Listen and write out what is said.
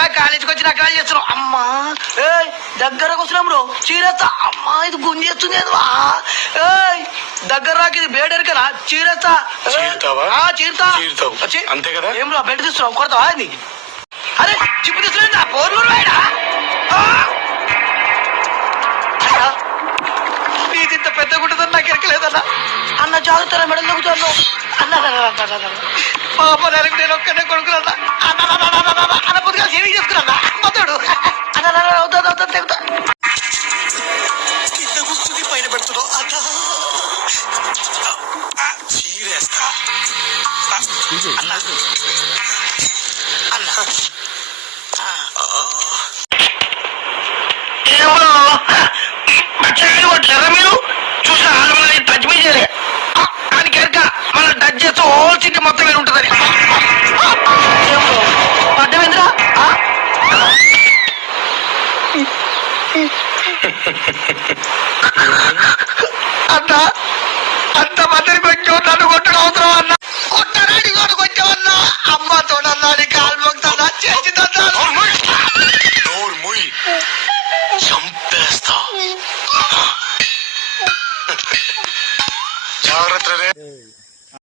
కదా కాలేజీకి వచ్చి నకరాలు చేస్తున్నావు. అమ్మా దగ్గరకు వచ్చినాం బ్రో చీరేస్తా. అమ్మా ఇది గుంజేస్తుంది ఏదవా. దగ్గర రాకి ఇది బేడెరికనా చీరేస్తా. చీరుతా అంతే కదా. ఏం బ్రో బెడ్ తీస్తున్నావు కొడతావా అది. అరే చిప్పు తీసుకున్నా పోర్లు రాయడా నీదింత పెద్ద గుంటుందని నాకు ఎరకలేదన్నా. అన్న జాగ్రత్త మెడలు తగ్గుతాను అన్న. పాప నెలకు నేను ఒక్కడే కొడుకున్నా అన్న పొద్దుగా సేవింగ్ చేసుకున్నా మొత్తాడు అన్న అవుతా తెగుతా కింద కూర్చుని పైన పెడుతున్నావు అన్న. చీరేస్తా అన్న అన్న కొట్టారా మీరు చూసిన ఆడమని టచ్ మీ చేయలే అని కెరక మన టచ్ చేస్తే హోల్ సిటీ మొత్తం మీద ఉంటుందని. అడ్డమేంద్రా అన్న అంత మందిని కొట్టావు నన్ను కొట్టడం అవసరం అన్న. కొట్టరాడి కూడా కొట్టావన్నా అమ్మ తోడన్నాడు కాలు మొక్తా చేసిందా చంపేస్తా. జాగ్రత్త రే.